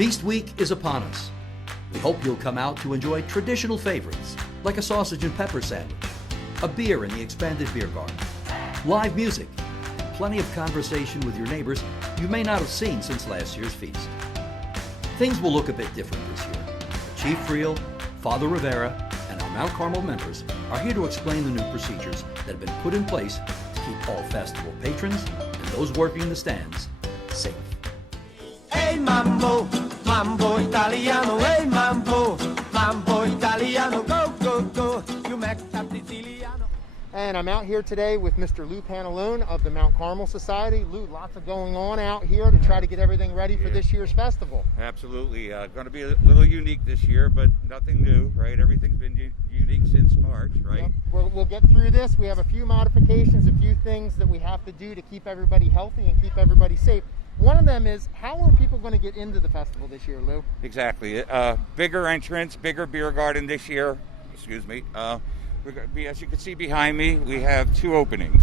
Feast week is upon us. We hope you'll come out to enjoy traditional favorites like a sausage and pepper sandwich, a beer in the expanded beer garden, live music, and plenty of conversation with your neighbors you may not have seen since last year's feast. Things will look a bit different this year. Chief Friel, Father Rivera, and our Mount Carmel members are here to explain the new procedures that have been put in place to keep all festival patrons and those working the stands safe. Hey mambo, mambo Italiano, hey mambo, mambo Italiano, go, go, go, you make that Siciliano. And I'm out here today with Mr. Lou Pantalone of the Mount Carmel Society. Lou, lots of going on out here to try to get everything ready for this year's festival. Absolutely. Going to be a little unique this year, but nothing new, right? Everything's been unique since March, right? Yep. We'll get through this. We have a few modifications, a few things that we have to do to keep everybody healthy and keep everybody safe. One of them is, how are people going to get into the festival this year, Lou? Exactly. Bigger entrance, bigger beer garden this year. Excuse me. We're going to be, as you can see behind me, we have two openings.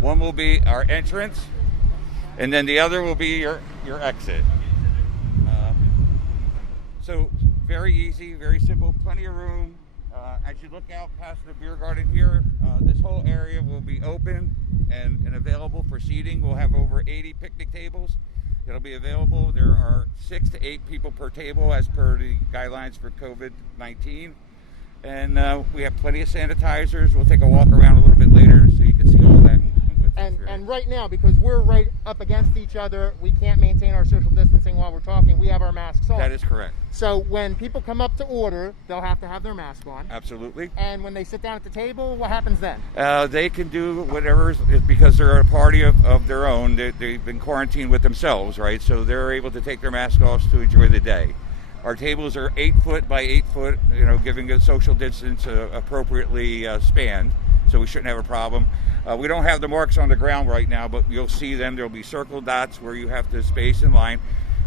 One will be our entrance, and then the other will be your exit. So very easy, very simple, plenty of room. As you look out past the beer garden here, this whole area will be open and available for seating. We'll have over 80 picnic tables. It'll be available. There are 6 to 8 people per table as per the guidelines for COVID-19. And we have plenty of sanitizers. We'll take a walk around a little bit later so you can see all that. And right now, because we're right up against each other, we can't maintain our social distancing while we're talking. We have our masks on. That is correct. So when people come up to order, they'll have to have their mask on. Absolutely. And when they sit down at the table, what happens then? They can do whatever, because they're a party of their own. They've been quarantined with themselves, right? So they're able to take their mask off to enjoy the day. Our tables are 8 foot by 8 foot, giving a social distance appropriately spanned, so we shouldn't have a problem. We don't have the marks on the ground right now, but you'll see them. There'll be circle dots where you have to space in line.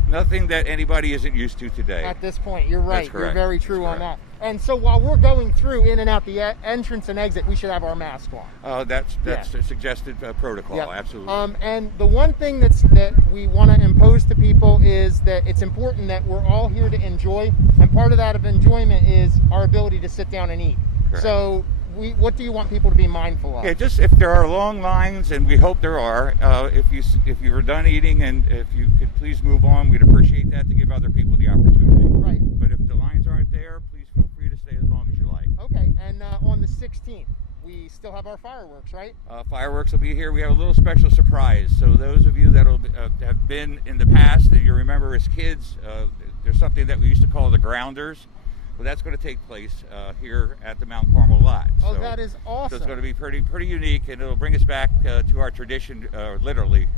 Nothing that anybody isn't used to today. At this point, you're right. That's correct. You're very true on that. And so while we're going through in and out the entrance and exit, we should have our mask on. That's a suggested protocol. Yep. Absolutely. And the one thing that we want to impose to people is that it's important that we're all here to enjoy, and part of that of enjoyment is our ability to sit down and eat. Correct. So what do you want people to be mindful of? Yeah, just if there are long lines, and we hope there are, if you were done eating and if you could please move on, we'd appreciate that to give other people the opportunity. Right. But if the lines aren't there, please feel free to stay as long as you like. Okay, and on the 16th, we still have our fireworks, right? Fireworks will be here. We have a little special surprise. So those of you that have been in the past and you remember as kids, there's something that we used to call the grounders. Well, that's going to take place here at the Mount Carmel lot. Oh, so, that is awesome. So it's going to be pretty unique, and it'll bring us back to our tradition, literally,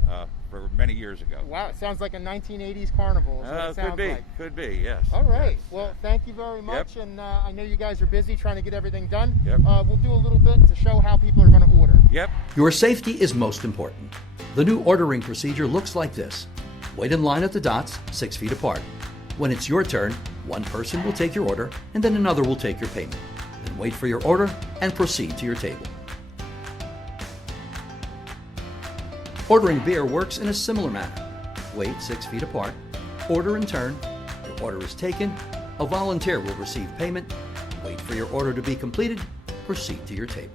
for many years ago. Wow, it sounds like a 1980s carnival. Is what it sounds like. Could be, yes. All right. Yes. Well, thank you very much. Yep. And I know you guys are busy trying to get everything done. Yep. We'll do a little bit to show how people are going to order. Yep. Your safety is most important. The new ordering procedure looks like this. Wait in line at the dots, 6 feet apart. When it's your turn, one person will take your order and then another will take your payment. Then wait for your order and proceed to your table. Ordering beer works in a similar manner. Wait 6 feet apart, order in turn, your order is taken, a volunteer will receive payment, wait for your order to be completed, proceed to your table.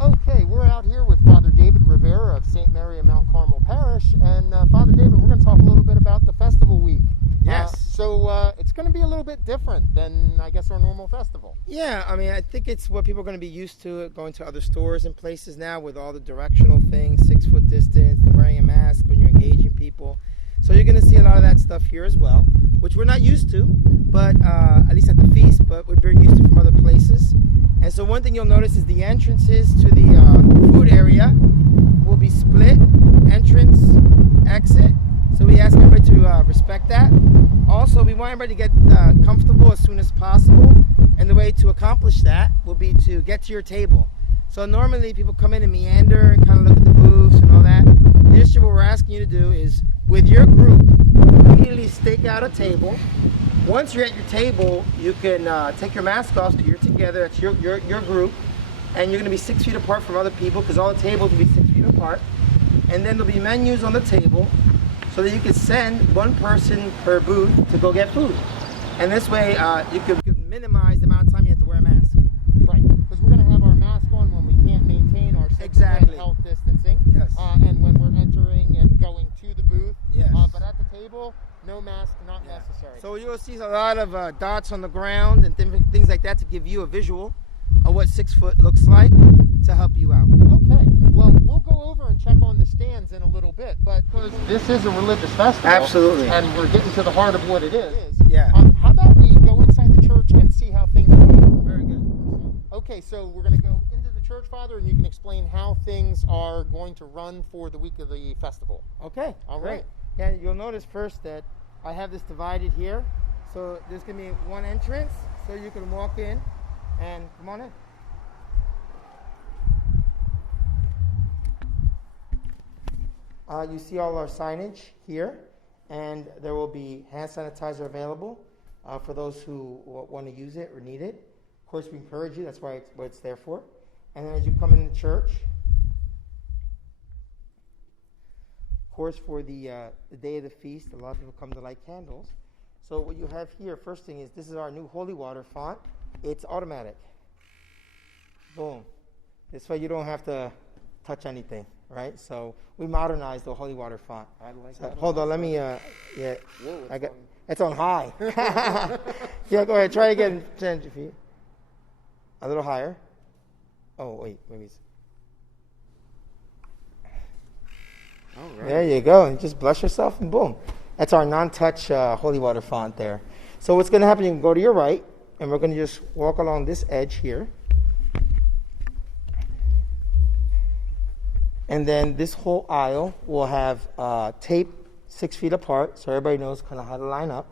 Okay, we're out here with Father David Rivera of St. Mary of Mount Carmel Parish. And Father David, we're going to talk a little bit about the festival week. Yes. So it's going to be a little bit different than, I guess, our normal festival. Yeah, I mean, I think it's what people are going to be used to going to other stores and places now with all the directional things, 6 foot distance, the wearing a mask when you're engaging people. So you're going to see a lot of that stuff here as well, which we're not used to, but at least at the feast, but we've been used to from other places. And so one thing you'll notice is the entrances to the food area will be split, entrance, exit. So we ask everybody to respect that. Also, we want everybody to get comfortable as soon as possible. And the way to accomplish that will be to get to your table. So normally people come in and meander and kind of look at the booths and all that. This year what we're asking you to do is, with your group, immediately stake out a table. Once you're at your table, you can take your mask off because you're together. It's your group. And you're going to be 6 feet apart from other people because all the tables will be 6 feet apart. And then there'll be menus on the table so that you can send one person per booth to go get food. And this way you can minimize the amount of time you have to wear a mask. Right, because we're going to have our mask on when we can't maintain our 6 foot health distancing. Yes. And when we're entering and going to the booth. Yes. But at the table, no mask, not necessary. So you'll see a lot of dots on the ground and things like that to give you a visual of what 6 foot looks like to help you out. Okay, well, we'll go over and check on the stands in a little bit, but because this is a religious festival. Absolutely. And we're getting to the heart of what it is. Yeah. How about we go inside the church and see how things are going? Very good. Okay, so we're going to go into the church, Father, and you can explain how things are going to run for the week of the festival. Okay. All great. right. Yeah, you'll notice first that I have this divided here. So there's going to be one entrance, so you can walk in and come on in. You see all our signage here, and there will be hand sanitizer available for those who want to use it or need it. Of course, we encourage you. That's what it's there for. And then as you come in the church, of course, for the day of the feast, a lot of people come to light candles. So what you have here, first thing is, this is our new holy water font. It's automatic. Boom. This way you don't have to touch anything, right? So we modernized the holy water font. I like So, that. hold on, let me, yeah. Whoa, It's on high. Yeah, go ahead, try again, 10 feet. A little higher. Oh, wait, maybe it's... All right. There you go. And just bless yourself and boom. That's our non-touch holy water font there. So what's going to happen, you can go to your right, and we're going to just walk along this edge here. And then this whole aisle will have tape 6 feet apart, so everybody knows kind of how to line up.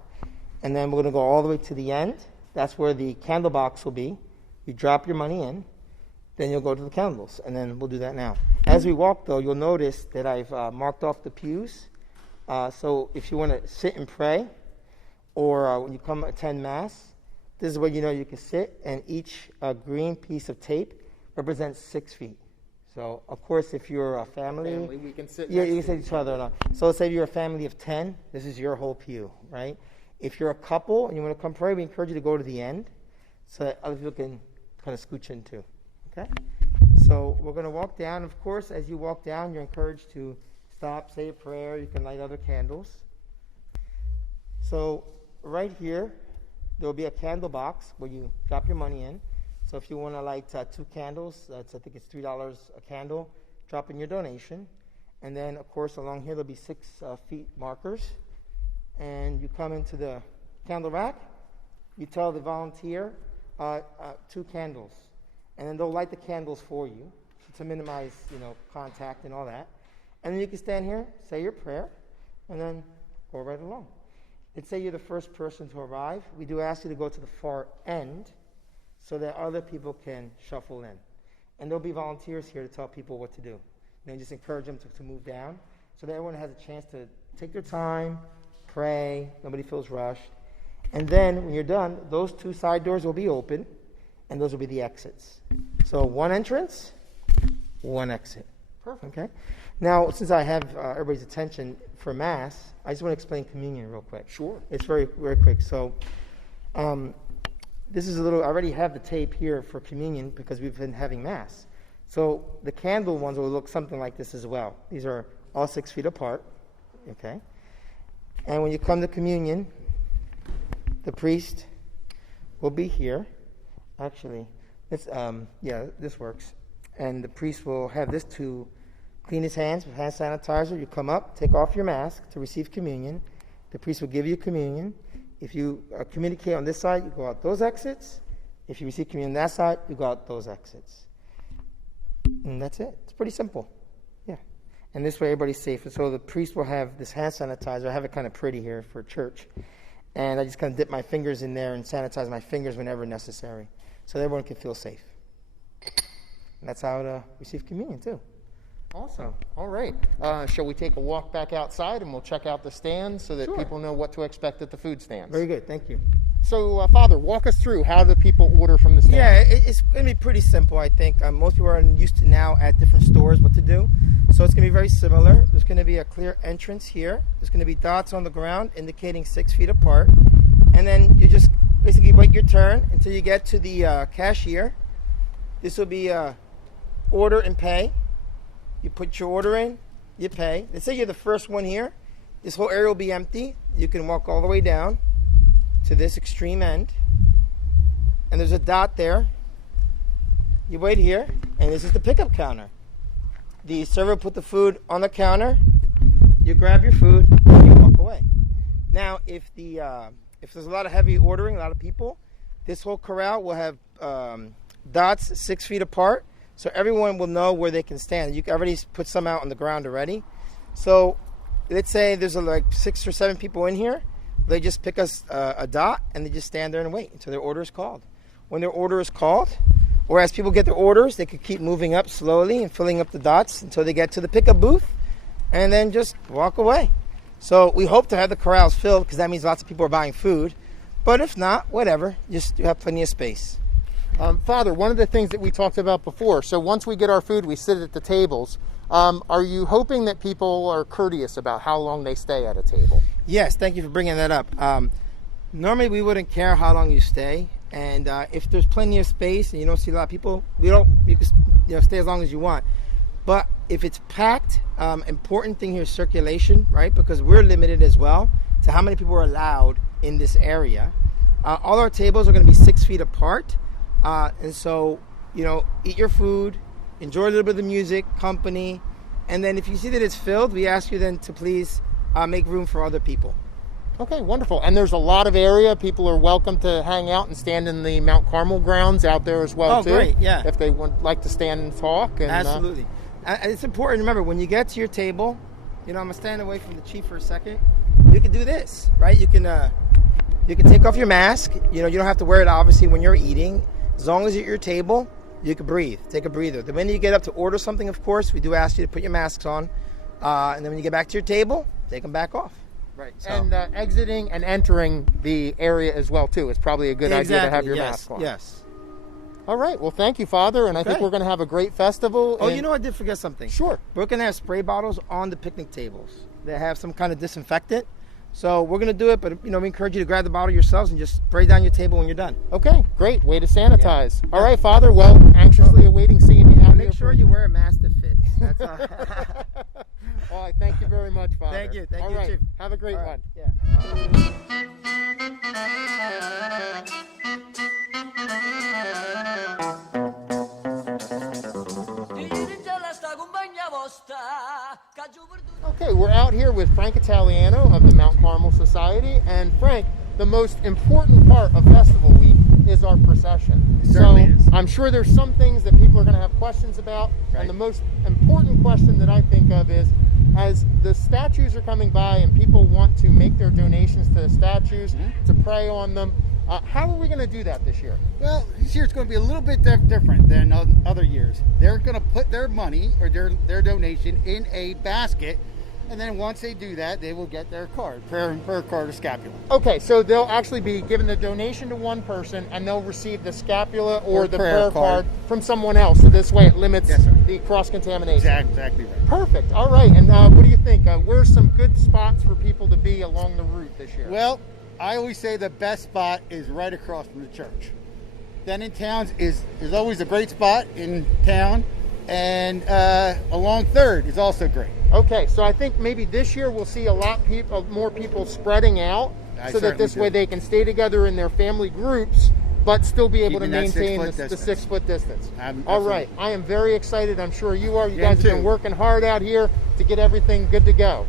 And then we're going to go all the way to the end. That's where the candle box will be. You drop your money in, then you'll go to the candles, and then we'll do that now. As we walk, though, you'll notice that I've marked off the pews. So if you want to sit and pray, or when you come attend Mass, this is where you know you can sit, and each green piece of tape represents 6 feet. So, of course, if you're a family we can sit yeah, next you can to sit each other. No. So say you're a family of 10, this is your whole pew, right? If you're a couple and you want to come pray, we encourage you to go to the end so that other people can kind of scooch in too, okay? So we're going to walk down. Of course, as you walk down, you're encouraged to stop, say a prayer. You can light other candles. So right here, there will be a candle box where you drop your money in. So if you want to light 2 candles, I think it's $3 a candle, drop in your donation. And then, of course, along here, there'll be 6 feet markers. And you come into the candle rack. You tell the volunteer 2 candles. And then they'll light the candles for you to minimize, contact and all that. And then you can stand here, say your prayer, and then go right along. And say you're the first person to arrive. We do ask you to go to the far end so that other people can shuffle in. And there'll be volunteers here to tell people what to do. And just encourage them to move down so that everyone has a chance to take their time, pray, nobody feels rushed. And then when you're done, those 2 side doors will be open, and those will be the exits. So 1 entrance, 1 exit. Perfect. Okay? Now, since I have everybody's attention for Mass, I just want to explain communion real quick. Sure. It's very, very quick. So, this is I already have the tape here for communion because we've been having Mass. So, the candle ones will look something like this as well. These are all 6 feet apart. Okay? And when you come to communion, the priest will be here. Actually, this works. And the priest will have this to clean his hands with hand sanitizer. You come up, take off your mask to receive communion. The priest will give you communion. If you communicate on this side, you go out those exits. If you receive communion on that side, you go out those exits. And that's it. It's pretty simple. Yeah. And this way everybody's safe. And so the priest will have this hand sanitizer. I have it kind of pretty here for church. And I just kind of dip my fingers in there and sanitize my fingers whenever necessary so that everyone can feel safe. And that's how to receive communion too. Awesome. All right. Shall we take a walk back outside and we'll check out the stands so that Sure. people know what to expect at the food stands? Very good. Thank you. So, Father, walk us through how do people order from the stand? Yeah, it's going to be pretty simple, I think. Most people are used to now at different stores what to do. So it's going to be very similar. There's going to be a clear entrance here. There's going to be dots on the ground indicating 6 feet apart. And then you just basically wait your turn until you get to the cashier. This will be order and pay. You put your order in, you pay. Let's say you're the first one here. This whole area will be empty. You can walk all the way down to this extreme end. And there's a dot there. You wait here, and this is the pickup counter. The server put the food on the counter. You grab your food, and you walk away. Now, if there's a lot of heavy ordering, a lot of people, this whole corral will have dots 6 feet apart, so everyone will know where they can stand. You can already put some out on the ground already. So let's say there's like 6 or 7 people in here. They just pick us a dot, and they just stand there and wait until their order is called. When their order is called, or as people get their orders, they could keep moving up slowly and filling up the dots until they get to the pickup booth, and then just walk away. So we hope to have the corrals filled, because that means lots of people are buying food. But if not, whatever, just you have plenty of space. Father, one of the things that we talked about before, so once we get our food, we sit at the tables. Are you hoping that people are courteous about how long they stay at a table? Yes, thank you for bringing that up. Normally we wouldn't care how long you stay, and if there's plenty of space and you don't see a lot of people, you can stay as long as you want. But if it's packed, important thing here is circulation, right? Because we're limited as well to how many people are allowed in this area. All our tables are going to be 6 feet apart, and so eat your food, enjoy a little bit of the music, company, and then if you see that it's filled, we ask you then to please make room for other people. Okay, wonderful. And there's a lot of area. People are welcome to hang out and stand in the Mount Carmel grounds out there as well, too. Oh, great, yeah. If they would like to stand and talk. And, absolutely. And it's important to remember, when you get to your table, I'm going to stand away from the chief for a second. You can do this, right? You can take off your mask. You don't have to wear it, obviously, when you're eating. As long as you're at your table, you can breathe. Take a breather. The minute you get up to order something, of course, we do ask you to put your masks on. And then when you get back to your table, take them back off. Right. So. And exiting and entering the area as well, too. It's probably a good idea to have your mask on. Yes. All right. Well, thank you, Father. And I think we're going to have a great festival. Oh, I did forget something. Sure. We're going to have spray bottles on the picnic tables that have some kind of disinfectant. So we're going to do it, but we encourage you to grab the bottle yourselves and just spray down your table when you're done. Okay, great. Way to sanitize. Yeah. All right, Father. Well, anxiously awaiting seeing you out here. Make sure you wear a mask that fits. That's all. All right, thank you very much, Father. Thank you. Thank all you, right. Chief. Have a great one. Yeah. Okay, we're out here with Frank Italiano of the Mount Carmel Society. And Frank, the most important part of Festival Week is our procession. It certainly is. I'm sure there's some things that people are going to have questions about. Right. And the most important question that I think of is, as the statues are coming by and people want to make their donations to the statues, to pray on them, how are we going to do that this year? Well, this year it's going to be a little bit different than other years. They're going to put their money or their donation in a basket, and then once they do that, they will get their card, prayer card or scapula. Okay, so they'll actually be giving the donation to one person, and they'll receive the scapula or the prayer card from someone else. So this way it limits the cross-contamination. Exactly right. Perfect. All right, and what do you think? Where's some good spots for people to be along the route this year? Well, I always say the best spot is right across from the church. Then in towns is always a great spot in town, and along 3rd is also great. Okay, so I think maybe this year we'll see a lot more people spreading out, so that this way they can stay together in their family groups, but still be able to maintain the 6 foot distance. All right, I am very excited. I'm sure you are. You guys have been working hard out here to get everything good to go.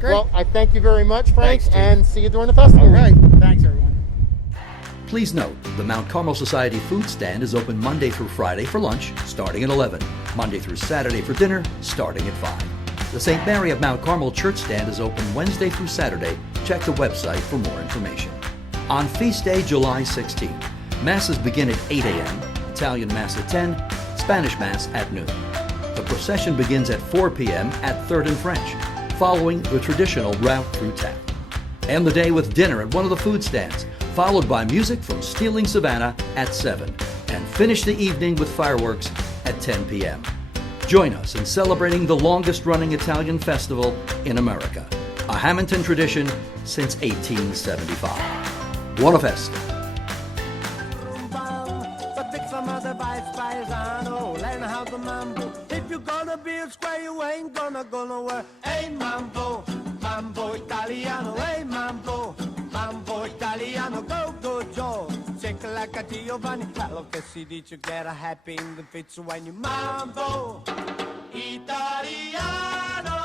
Great. Well, I thank you very much, Frank, Thanks, and see you during the festival. All right, thanks everyone. Please note, the Mount Carmel Society food stand is open Monday through Friday for lunch, starting at 11. Monday through Saturday for dinner, starting at 5. The St. Mary of Mount Carmel church stand is open Wednesday through Saturday. Check the website for more information. On Feast Day, July 16th, Masses begin at 8 a.m., Italian Mass at 10, Spanish Mass at noon. The procession begins at 4 p.m. at 3rd and French, following the traditional route through town. End the day with dinner at one of the food stands, followed by music from Stealing Savannah at 7, and finish the evening with fireworks at 10 p.m. Join us in celebrating the longest-running Italian festival in America, a Hamilton tradition since 1875. Buona festa. Learn how to mambo. If you're gonna be a square, you ain't gonna go nowhere. Hey mambo, mambo Italiano. Hey mambo, mambo Italiano. Go, go Joe, shake like a Giovanni. Quello che si dice get a happy in the pizza when you mambo Italiano.